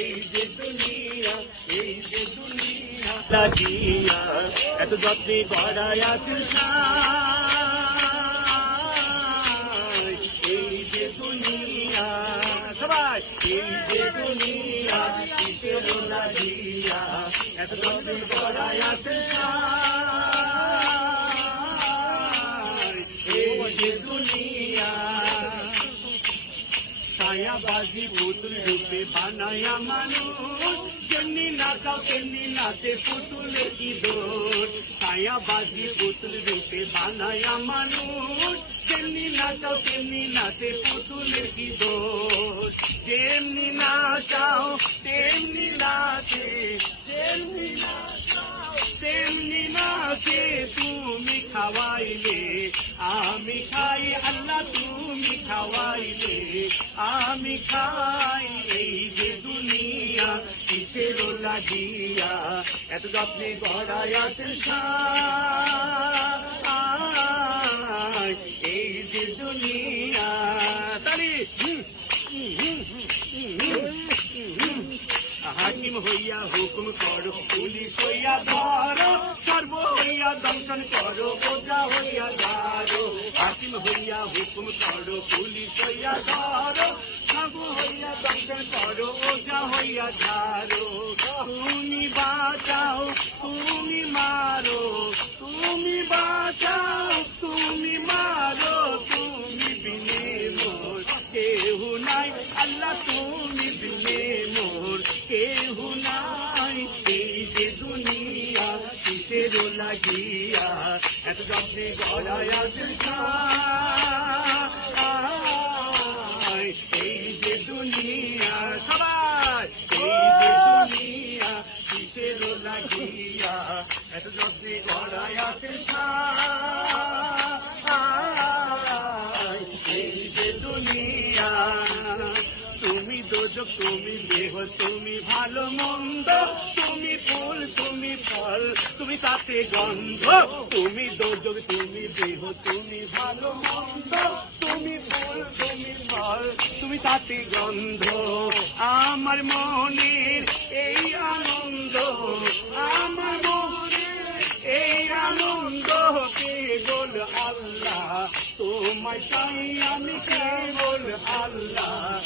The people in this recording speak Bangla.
এই যে দুনিয়া, এই যে দুনিয়া লাগিয়া এত যত্নে গড়ায়া তুষার, এই যে দুনিয়া সবাই, এই যে দুনিয়া কিসের লাগিয়া এত যত্নে গড়ায়া তুষার, এই যে দুনিয়া ছায়াবাজি পুতুল রূপে বানায়া মানুষ, যেমনি নাচাও তেমনি নাচে পুতুলের কি দোষ। ছায়াবাজি পুতুল রূপে বানায়া মানুষ, যেমনি নাচাও তেমনি নাচে পুতুলের কি দোষ। যেমনি নাচাও তেমনি নাচে, তেমনি নাচাও তেমনি নাচে, তুমি খাওয়াইলে আমি খাই আল্লাহ, তুমি খাওয়াইলে আমি খাই। এই যে দুনিয়া কিসের লাগিয়া এত যত্নে গড়ায়া তুষার, এই যে দুনিয়া তালি। হাকিম হইয়া হুকুম করো, পুলিশ হইয়া ধরো, সর্ব হইয়া দংশন করো, বোঝা হইয়া ধরো। হাকিম হইয়া হুকুম করো, পুলিশ হইয়া ধরো, সর্ব হইয়া দংশন করো, বোঝা হইয়া ধরো। তুমি বাঁচাও তুমি মারো, তুমি বাঁচাও তুমি মারো, তুমি বিনে মোর কেহ নাই আল্লাহ, তুমি বিনে মোর কেহ নাই। এই যে দুনিয়া কিসের লাগিয়া এত যত্নে গড়ায়া তুষার, এই যে দুনিয়া সবাই, এই যে দুনিয়া কিসের লাগিয়া এত যত্নে গড়ায়া তুষার, এই যে দুনিয়া। তুমি দোজক তুমি দেহ তুমি ভালো মন্দ, তুমি ফুল তুমি ফল তুমি তাতে গন্ধ। তুমি দোজক তুমি দেহ তুমি ভালো মন্দ, তুমি ফুল তুমি ফল তুমি তাতে গন্ধ। আমার মনের এই আনন্দ, আমার মনের এই আনন্দ কেবল আল্লাহ, তোমায় চাই আমি কেবল আল্লাহ।